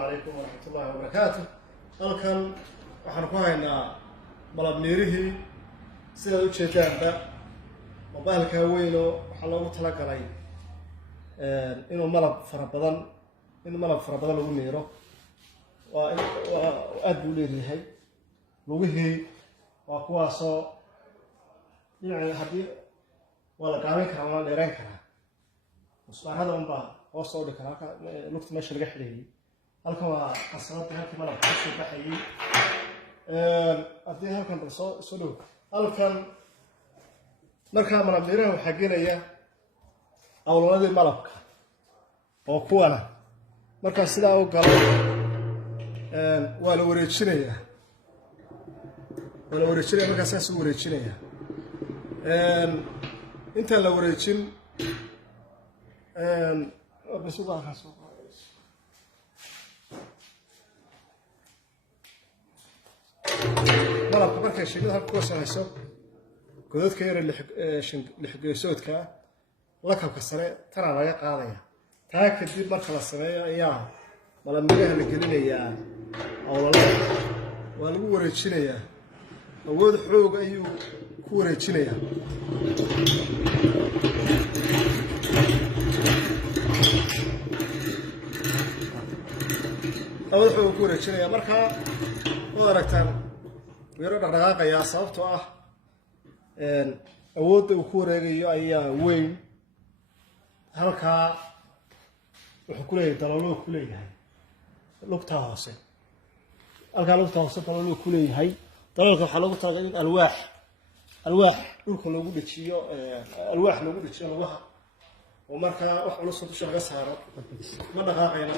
عليكم ورحمة الله وبركاته. halkan waxaan ku haynaa malab neerihii sida u jeedaanba mobilka weyn oo waxa loogu talagalay inuu malab fara badan lagu neero waa aad buu leeyahay lugihii waa kuwaasoo dhinaca hadii wala qaadan kara ama dheeraan kara musbaarada unba hoos u dhigay halka lugta meesha laga xidhay halkan waa qasabada halkii malabka ka soo baxayay hadii halkan soo dhow halkan marka malab neeraha waxa gelaya awladii malabka oo kuwana marka sidaa u galo waa la wareejinaya marka saas u wareejinaya inta la wareejin basuuqa ka soo malabka markay shinnida halka ku samayso godadka yar lix geesoodka lakabka sare tana laga qaadaya taa kadib marka la sameeyo ayaa malab neeraha la gelinayaa awlalada waa lagu wareejinayaa awood xoog ayuu ku wareejinayaa marka wada aragtaan weero dhaqdhaqaaqaya sababtoo ah awoodda uu ku wareegayo ayaa weyn halka wuxuu ku leeyahay daloolo ku leeyahay lugta hoose daloolo ku leeyahay daloolka waxa lagu talagalay in alwaax dhulka lagu dhajiyo lugaha oo marka wax culus dusha laga saaro ma dhaqaaqayna